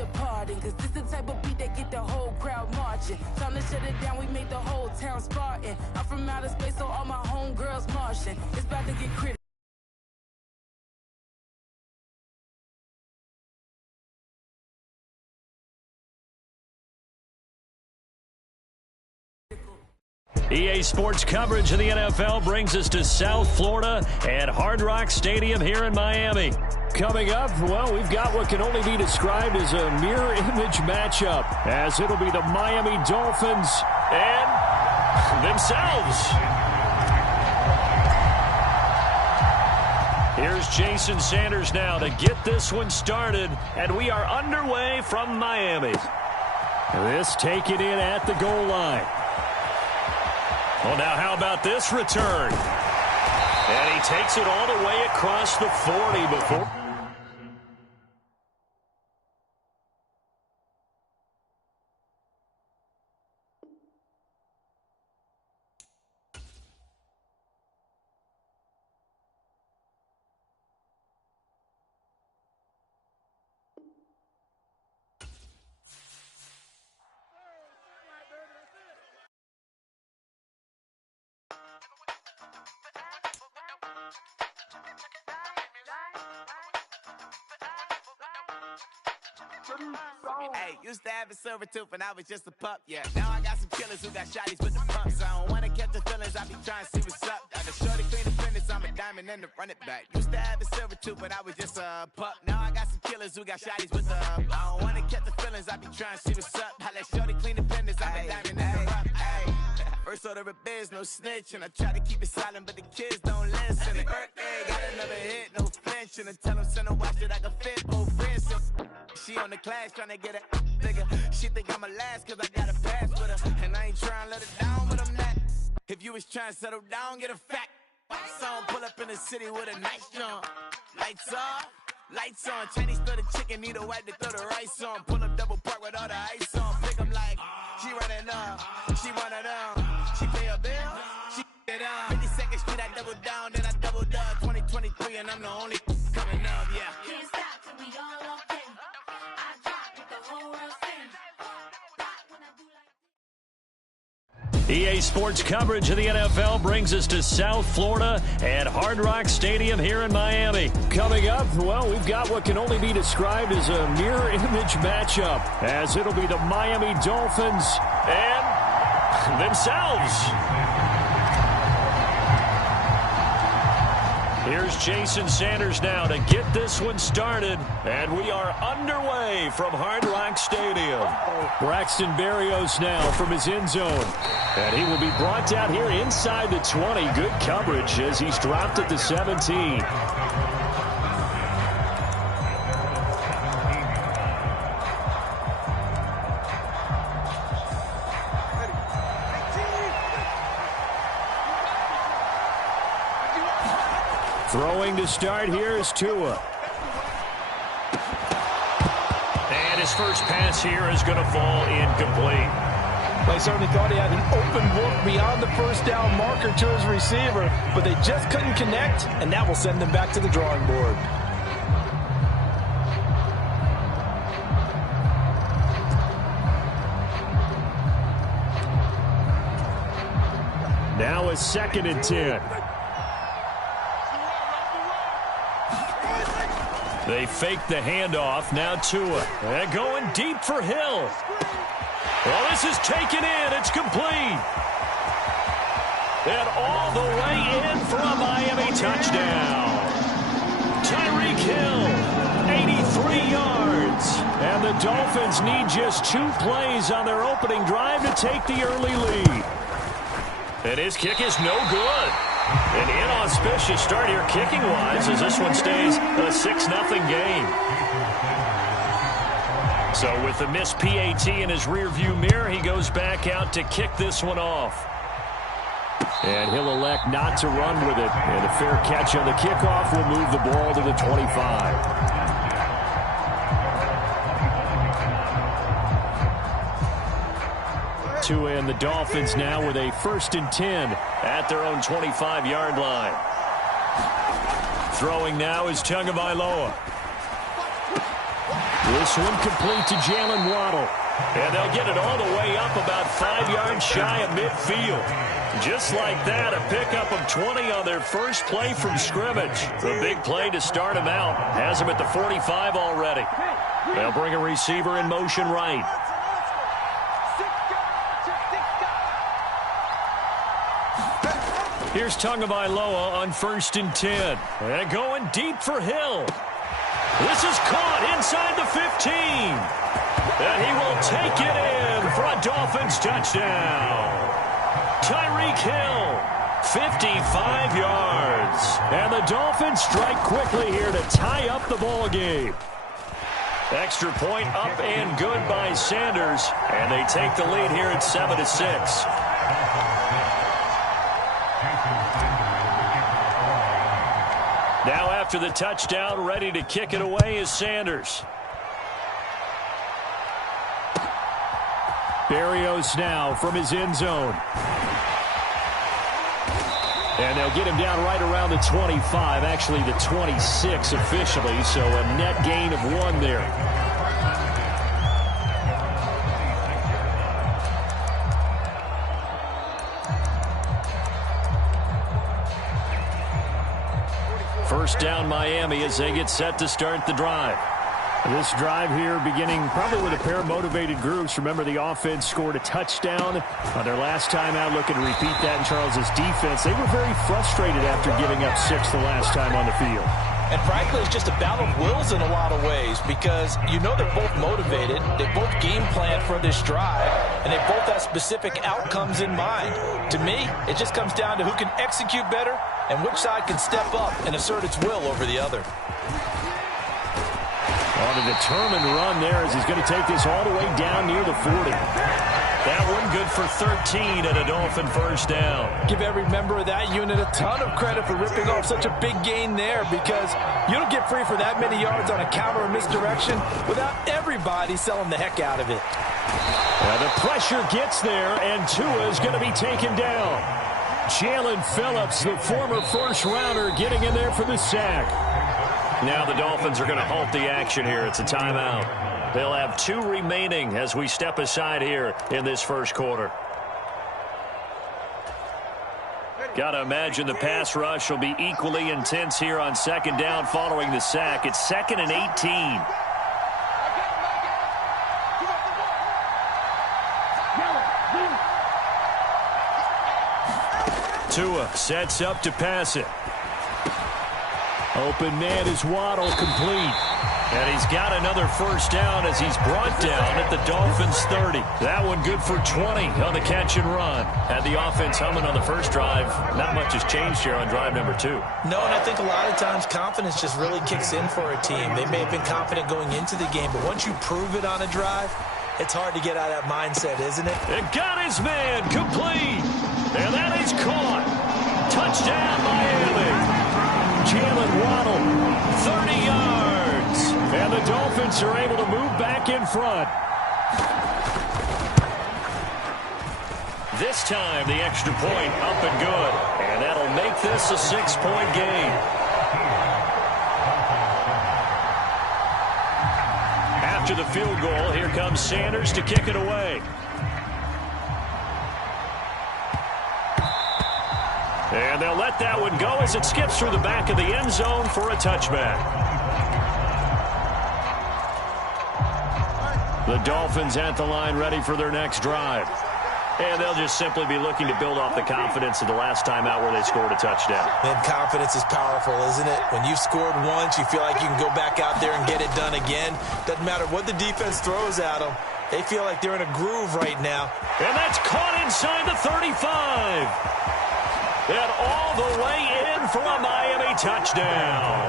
me a pardon, cause this the type of beat that get the whole crowd marching. Time to shut it down, we made the whole town Spartan. I'm from outer space, so all my homegirls Martian. It's about to get critical. EA Sports coverage of the NFL brings us to South Florida at Hard Rock Stadium here in Miami. Coming up, well, we've got what can only be described as a mirror image matchup, as it'll be the Miami Dolphins and themselves. Here's Jason Sanders now to get this one started, and we are underway from Miami. This taken in at the goal line. Well, now how about this return? And he takes it all the way across the 40 before. Hey, used to have a silver tooth when I was just a pup, yeah. Now I got some killers who got shotties with the pumps. I don't wanna catch the feelings, I be trying to see what's up. Got the shorty clean the finish, I'm a diamond and to run it back. Used to have a silver tooth when I was just a pup. Now I got some killers who got shotties with the I don't wanna catch the feelings, I be trying to see what's up. I let shorty clean the finish, I'm a diamond and to run it back. First order of biz, no snitch, and I try to keep it silent, but the kids don't listen. And birthday, got another hit, no flinch, and I tell them send a watch that I can fit both wrists. She on the class trying to get a nigga. She think I'm a last cause I got a pass with her. And I ain't trying to let her down, but I'm not. If you was trying to settle down, get a fact. Song pull up in the city with a nice jump. Lights off, lights on. Chinese throw the chicken, need a wipe to throw the rice on. Pull up double park with all the ice on. Pick them like, she running up, she running up. She pay her bill, she it up. 52nd Street, I double down, then I doubled up. 2023 and I'm the only coming up, yeah. Can't stop till we all walk in. I drop with the whole world sing. When I do like EA Sports coverage of the NFL brings us to South Florida at Hard Rock Stadium here in Miami. Coming up, well, we've got what can only be described as a mirror image matchup, as it'll be the Miami Dolphins and themselves. Here's Jason Sanders now to get this one started, and we are underway from Hard Rock Stadium. Braxton Berrios now from his end zone, and he will be brought down here inside the 20. Good coverage as he's dropped at the 17. Throwing to start here is Tua. And his first pass here is going to fall incomplete. They certainly thought he had an open look beyond the first down marker to his receiver, but they just couldn't connect, and that will send them back to the drawing board. Now a 2nd and 10. They fake the handoff. Now Tua. And going deep for Hill. Well, this is taken in. It's complete. And all the way in for a Miami touchdown. Tyreek Hill, 83 yards. And the Dolphins need just 2 plays on their opening drive to take the early lead. And his kick is no good. An inauspicious start here kicking-wise as this one stays a 6-0 game. So with the missed PAT in his rearview mirror, he goes back out to kick this one off. And he'll elect not to run with it. And a fair catch on the kickoff will move the ball to the 25. Tua and the Dolphins now with a 1st and 10 at their own 25-yard line. Throwing now is Tagovailoa. This one complete to Jalen Waddle. And they'll get it all the way up about 5 yards shy of midfield. Just like that, a pickup of 20 on their first play from scrimmage. The big play to start him out. Has him at the 45 already. They'll bring a receiver in motion right. Here's Tagovailoa on 1st and 10. And going deep for Hill. This is caught inside the 15. And he will take it in for a Dolphins touchdown. Tyreek Hill, 55 yards. And the Dolphins strike quickly here to tie up the ball game. Extra point up and good by Sanders. And they take the lead here at 7-6. Now after the touchdown, ready to kick it away is Sanders. Berrios now from his end zone. And they'll get him down right around the 25, actually the 26 officially, so a net gain of 1 there. First down Miami as they get set to start the drive. This drive here beginning probably with a pair of motivated groups. Remember, the offense scored a touchdown on their last time out. Looking to repeat that in Charles's defense. They were very frustrated after giving up 6 the last time on the field. And frankly, it's just a battle of wills in a lot of ways because you know they're both motivated. They both game plan for this drive, and they both have specific outcomes in mind. To me, it just comes down to who can execute better and which side can step up and assert its will over the other. On a determined run there as he's going to take this all the way down near the 40. That one good for 13 and a Dolphin first down. Give every member of that unit a ton of credit for ripping off such a big gain there because you don't get free for that many yards on a counter or misdirection without everybody selling the heck out of it. The pressure gets there, and Tua is going to be taken down. Jalen Phillips, the former first-rounder, getting in there for the sack. Now the Dolphins are going to halt the action here. It's a timeout. They'll have 2 remaining as we step aside here in this first quarter. Got to imagine the pass rush will be equally intense here on second down following the sack. It's 2nd and 18. Tua sets up to pass it. Open man is Waddle, complete. And he's got another first down as he's brought down at the Dolphins 30. That one good for 20 on the catch and run. Had the offense humming on the first drive. Not much has changed here on drive number 2. No, and I think a lot of times confidence just really kicks in for a team. They may have been confident going into the game, but once you prove it on a drive, it's hard to get out of that mindset, isn't it? And got his man, complete. And that is caught. Touchdown, Miami. Jalen Waddle, 30 yards. And the Dolphins are able to move back in front. This time, the extra point up and good. And that'll make this a 6-point game. After the field goal, here comes Sanders to kick it away. And they'll let that one go as it skips through the back of the end zone for a touchback. The Dolphins at the line ready for their next drive. And they'll just simply be looking to build off the confidence of the last time out where they scored a touchdown. And confidence is powerful, isn't it? When you've scored once, you feel like you can go back out there and get it done again. Doesn't matter what the defense throws at them. They feel like they're in a groove right now. And that's caught inside the 35. And all the way in for a Miami touchdown.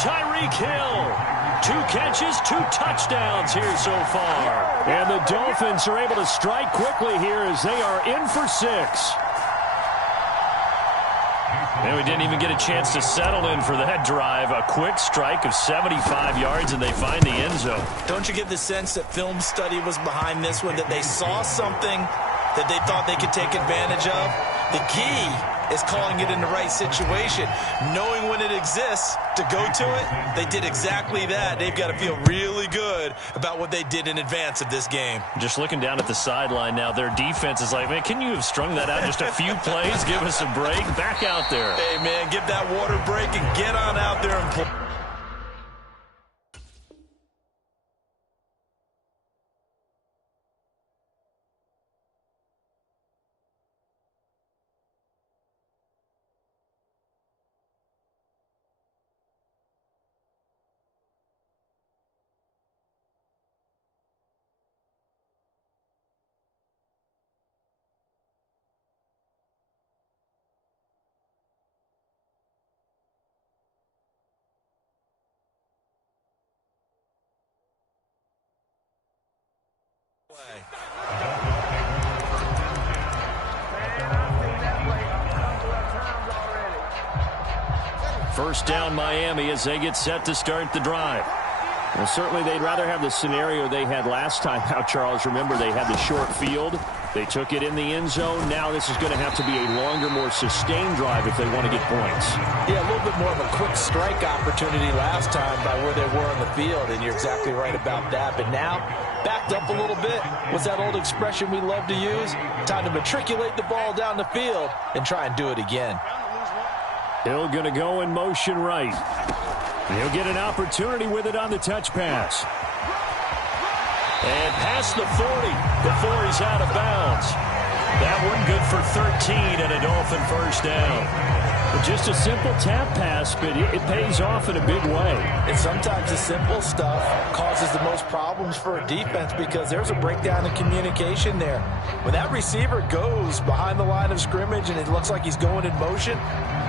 Tyreek Hill, 2 catches, 2 touchdowns here so far. And the Dolphins are able to strike quickly here as they are in for 6. And we didn't even get a chance to settle in for that drive. A quick strike of 75 yards, and they find the end zone. Don't you get the sense that film study was behind this one, that they saw something that they thought they could take advantage of? The key is calling it in the right situation. Knowing when it exists to go to it, they did exactly that. They've got to feel really good about what they did in advance of this game. Just looking down at the sideline now, their defense is like, man, can you have strung that out just a few plays? Give us a break. Back out there. Hey, man, give that water break and get on out there and play. First down, Miami, as they get set to start the drive. Well, certainly they'd rather have the scenario they had last time out, Charles. Remember, they had the short field. They took it in the end zone. Now this is going to have to be a longer, more sustained drive if they want to get points. Yeah, a little bit more of a quick strike opportunity last time by where they were on the field, and you're exactly right about that. But now, backed up a little bit. What's that old expression we love to use? Time to matriculate the ball down the field and try and do it again. Hill going to go in motion right. He'll get an opportunity with it on the touch pass. And past the 40 before he's out of bounds. That one good for 13 and a Dolphin first down. But just a simple tap pass, but it pays off in a big way. And sometimes the simple stuff causes the most problems for a defense because there's a breakdown in communication there. When that receiver goes behind the line of scrimmage and it looks like he's going in motion,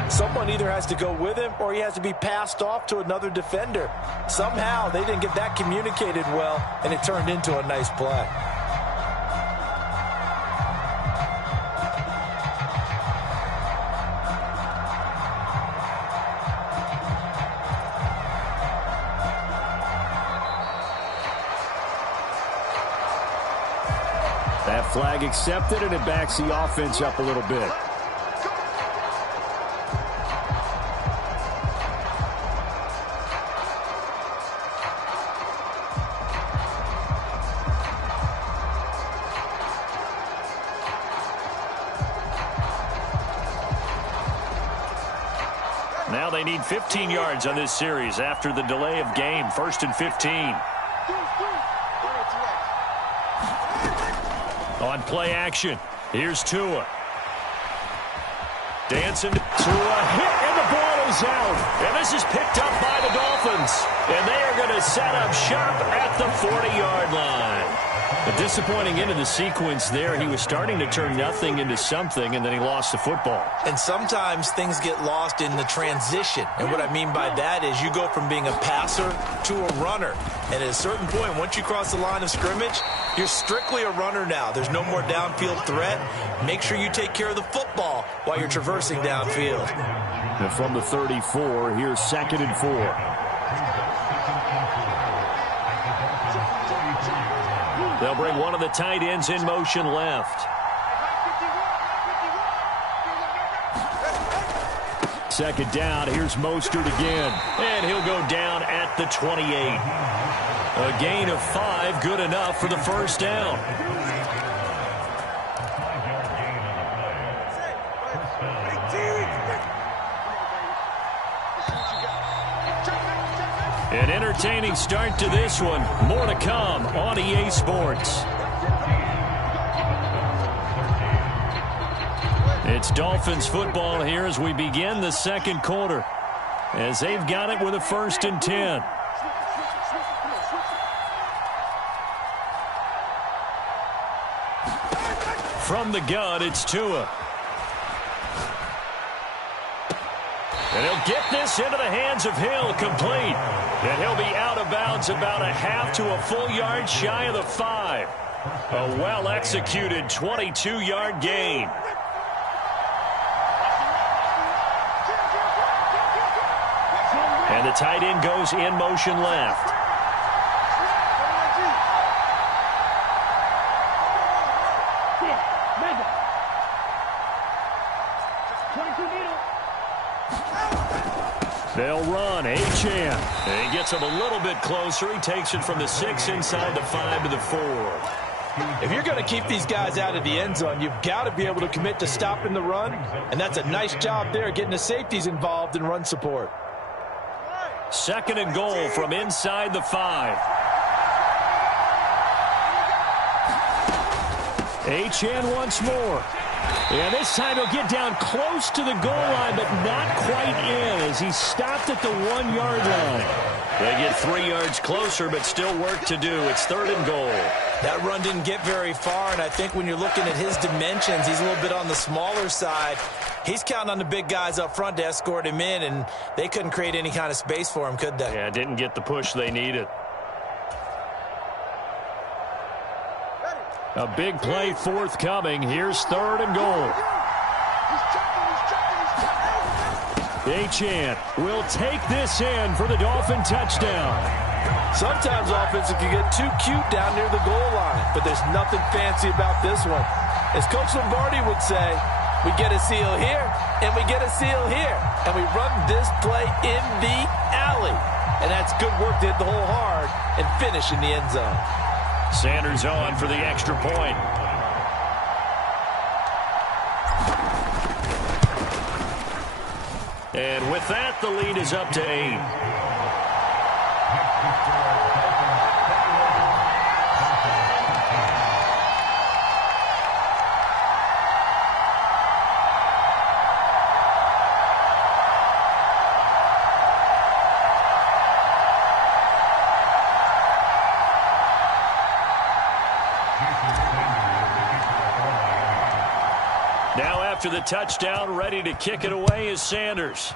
someone either has to go with him or he has to be passed off to another defender. Somehow they didn't get that communicated well, and it turned into a nice play. That flag accepted, and it backs the offense up a little bit. Now they need 15 yards on this series after the delay of game. 1st and 15. On play action, here's Tua. Dancing to a hit, and the ball is out. And this is picked up by the Dolphins. And they are going to set up shop at the 40-yard line. A disappointing end of the sequence there. He was starting to turn nothing into something, and then he lost the football. And sometimes things get lost in the transition. And what I mean by that is you go from being a passer to a runner. And at a certain point, once you cross the line of scrimmage, you're strictly a runner now. There's no more downfield threat. Make sure you take care of the football while you're traversing downfield. And from the 34, here's 2nd and 4. They'll bring one of the tight ends in motion left. Second down, here's Mostert again. And he'll go down at the 28. A gain of 5, good enough for the first down. An entertaining start to this one. More to come on EA Sports. It's Dolphins football here as we begin the second quarter, as they've got it with a 1st and 10. From the gun, it's Tua. And he'll get this into the hands of Hill, complete. And he'll be out of bounds about a half to a full yard shy of the 5. A well-executed 22-yard gain. And the tight end goes in motion left. They'll run. Achane. He gets him a little bit closer. He takes it from the 6 inside the 5 to the 4. If you're going to keep these guys out of the end zone, you've got to be able to commit to stopping the run, and that's a nice job there getting the safeties involved in run support. 2nd and goal from inside the 5. Achane once more. And this time he'll get down close to the goal line, but not quite in as he stopped at the 1-yard line. They get 3 yards closer, but still work to do. It's 3rd and goal. That run didn't get very far, and I think when you're looking at his dimensions, he's a little bit on the smaller side. He's counting on the big guys up front to escort him in, and they couldn't create any kind of space for him, could they? Yeah, didn't get the push they needed. A big play forthcoming. Here's 3rd and goal. Achane will take this in for the Dolphin touchdown. Sometimes offenses can get too cute down near the goal line, but there's nothing fancy about this one. As Coach Lombardi would say, we get a seal here, and we get a seal here, and we run this play in the alley. And that's good work to hit the hole hard and finish in the end zone. Sanders on for the extra point. And with that, the lead is up to 8. Now after the touchdown, ready to kick it away is Sanders.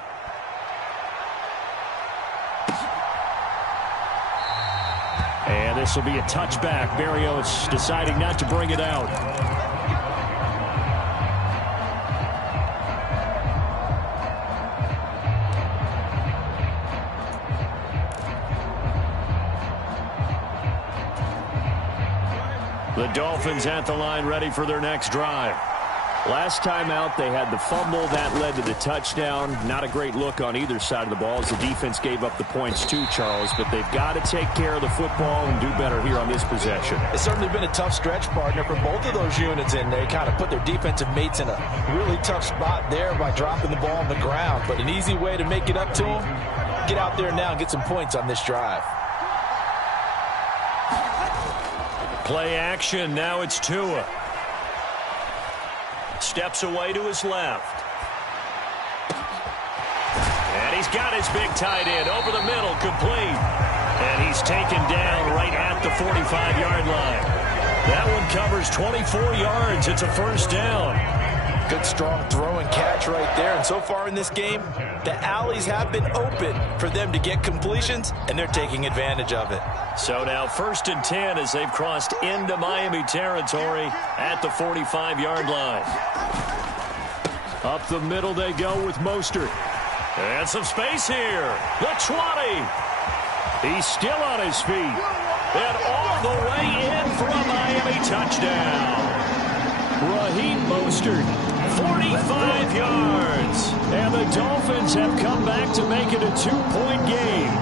And this will be a touchback. Berrios deciding not to bring it out. The Dolphins at the line ready for their next drive. Last time out, they had the fumble. That led to the touchdown. Not a great look on either side of the ball as the defense gave up the points too, Charles. But they've got to take care of the football and do better here on this possession. It's certainly been a tough stretch, partner, for both of those units, and they kind of put their defensive mates in a really tough spot there by dropping the ball on the ground. But an easy way to make it up to them, get out there now and get some points on this drive. Play action. Now it's Tua. Steps away to his left. And he's got his big tight end over the middle, complete. And he's taken down right at the 45-yard line. That one covers 24 yards. It's a first down. Good, strong throw and catch right there. And so far in this game, the alleys have been open for them to get completions, and they're taking advantage of it. So now 1st and 10 as they've crossed into Miami territory at the 45-yard line. Up the middle they go with Mostert. And some space here. The 20. He's still on his feet. And all the way in for a Miami touchdown. Raheem Mostert, 45 yards. And the Dolphins have come back to make it a 2-point game.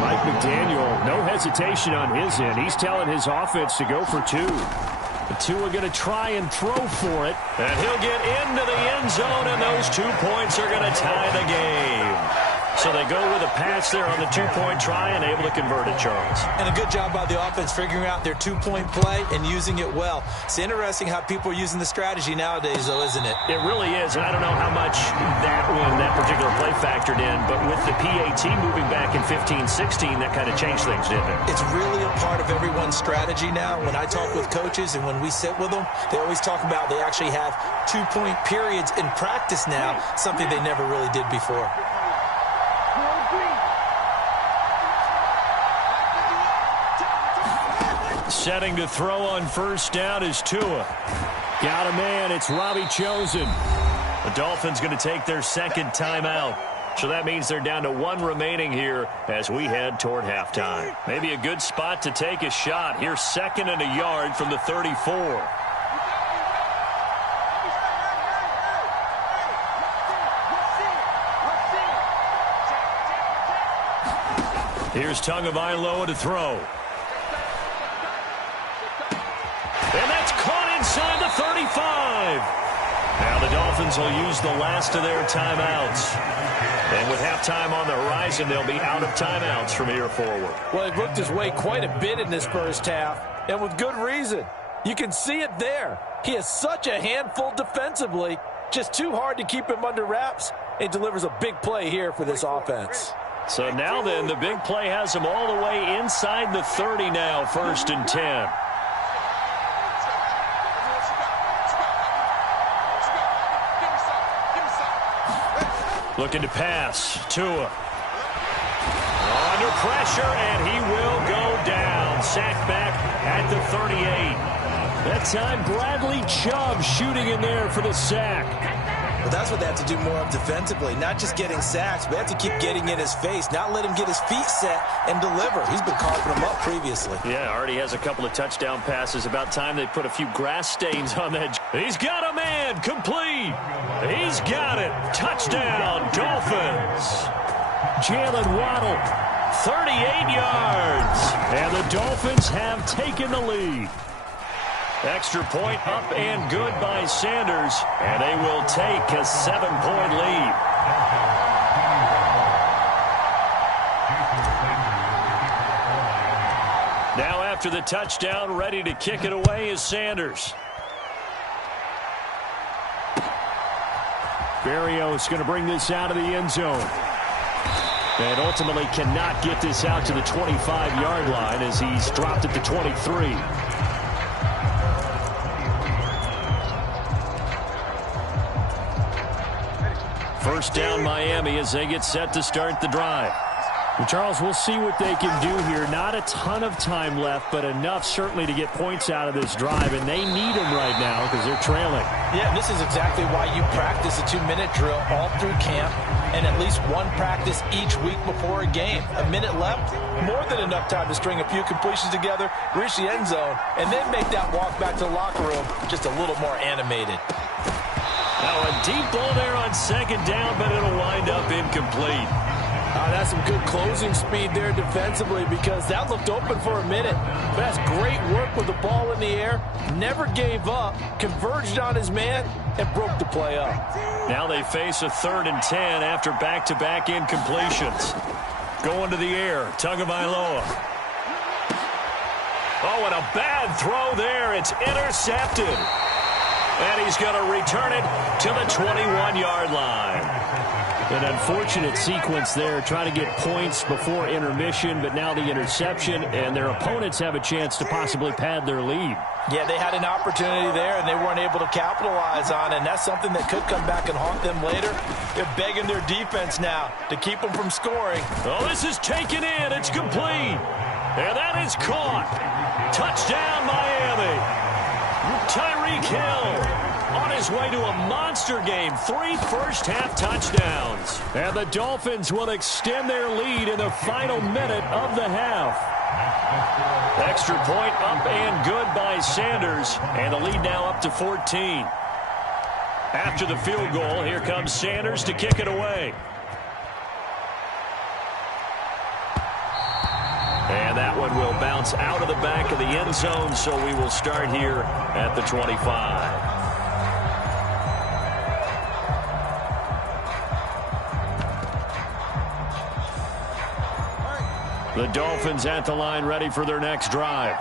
Mike McDaniel, no hesitation on his end. He's telling his offense to go for 2. The Tua going to try and throw for it. And he'll get into the end zone, and those 2 points are going to tie the game. So they go with a pass there on the 2-point try and able to convert it, Charles. And a good job by the offense figuring out their 2-point play and using it well. It's interesting how people are using the strategy nowadays, though, isn't it? It really is, and I don't know how much that particular play factored in, but with the PAT moving back in 15-16, that kind of changed things, didn't it? It's really a part of everyone's strategy now. When I talk with coaches and when we sit with them, they always talk about they actually have 2-point periods in practice now, something they never really did before. Setting to throw on first down is Tua. Got a man. It's Robbie Chosen. The Dolphins going to take their 2nd timeout. So that means they're down to 1 remaining here as we head toward halftime. Maybe a good spot to take a shot. Here's 2nd and a yard from the 34. Here's Tagovailoa to throw. And that's caught inside the 35. Now the Dolphins will use the last of their timeouts. And with halftime on the horizon, they'll be out of timeouts from here forward. Well, he looked his way quite a bit in this first half, and with good reason. You can see it there. He is such a handful defensively, just too hard to keep him under wraps. He delivers a big play here for this offense. So now then, the big play has him all the way inside the 30 now, 1st and 10. Looking to pass. Tua. Under pressure, and he will go down. Sacked back at the 38. That time, Bradley Chubb shooting in there for the sack. Well, that's what they have to do more of defensively, not just getting sacks, but they have to keep getting in his face, not let him get his feet set and deliver. He's been carving them up previously. Yeah, already has a couple of touchdown passes. About time they put a few grass stains on that. He's got a man, complete. He's got it. Touchdown, Dolphins. Jalen Waddle, 38 yards. And the Dolphins have taken the lead. Extra point up and good by Sanders, and they will take a 7-point lead. Now after the touchdown, ready to kick it away is Sanders. Berrios going to bring this out of the end zone. And ultimately cannot get this out to the 25-yard line as he's dropped at the 23. First down, Miami, as they get set to start the drive. Well, Charles, we'll see what they can do here. Not a ton of time left, but enough certainly to get points out of this drive, and they need them right now because they're trailing. Yeah, this is exactly why you practice a 2-minute drill all through camp and at least one practice each week before a game. A minute left, more than enough time to string a few completions together, reach the end zone, and then make that walk back to the locker room just a little more animated. Now a deep ball there on second down, but it'll wind up incomplete. That's some good closing speed there defensively because that looked open for a minute. But that's great work with the ball in the air. Never gave up, converged on his man, and broke the play up. Now they face a 3rd and 10 after back-to-back incompletions. Going to the air, Tagovailoa. Oh, and a bad throw there. It's intercepted. And he's going to return it to the 21-yard line. An unfortunate sequence there, trying to get points before intermission, but now the interception, and their opponents have a chance to possibly pad their lead. Yeah, they had an opportunity there, and they weren't able to capitalize on it, and that's something that could come back and haunt them later. They're begging their defense now to keep them from scoring. Oh, this is taken in. It's complete. And that is caught. Touchdown, Miami. Tyreek Hill on his way to a monster game. 3 first-half touchdowns. And the Dolphins will extend their lead in the final minute of the half. Extra point up and good by Sanders. And the lead now up to 14. After the field goal, here comes Sanders to kick it away. And that one will bounce out of the back of the end zone, so we will start here at the 25. The Dolphins at the line, ready for their next drive.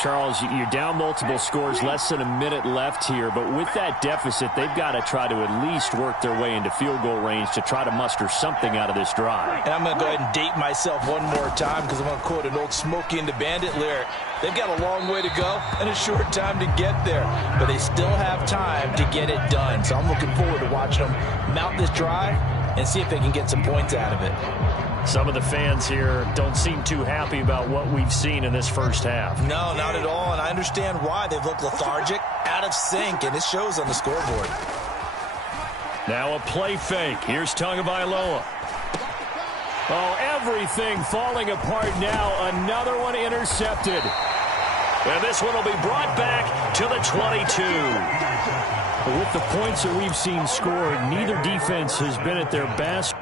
Charles, you're down multiple scores, less than a minute left here, but with that deficit, they've got to try to at least work their way into field goal range to try to muster something out of this drive. And I'm going to go ahead and date myself one more time because I'm going to quote an old Smokey and the Bandit lyric. They've got a long way to go and a short time to get there, but they still have time to get it done. So I'm looking forward to watching them mount this drive and see if they can get some points out of it. Some of the fans here don't seem too happy about what we've seen in this first half. No, not at all, and I understand why. They've looked lethargic, out of sync, and it shows on the scoreboard. Now a play fake. Here's Tagovailoa. Oh, everything falling apart now. Another one intercepted. And this one will be brought back to the 22. With the points that we've seen scored, neither defense has been at their best.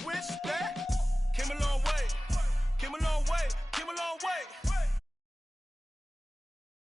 switch that.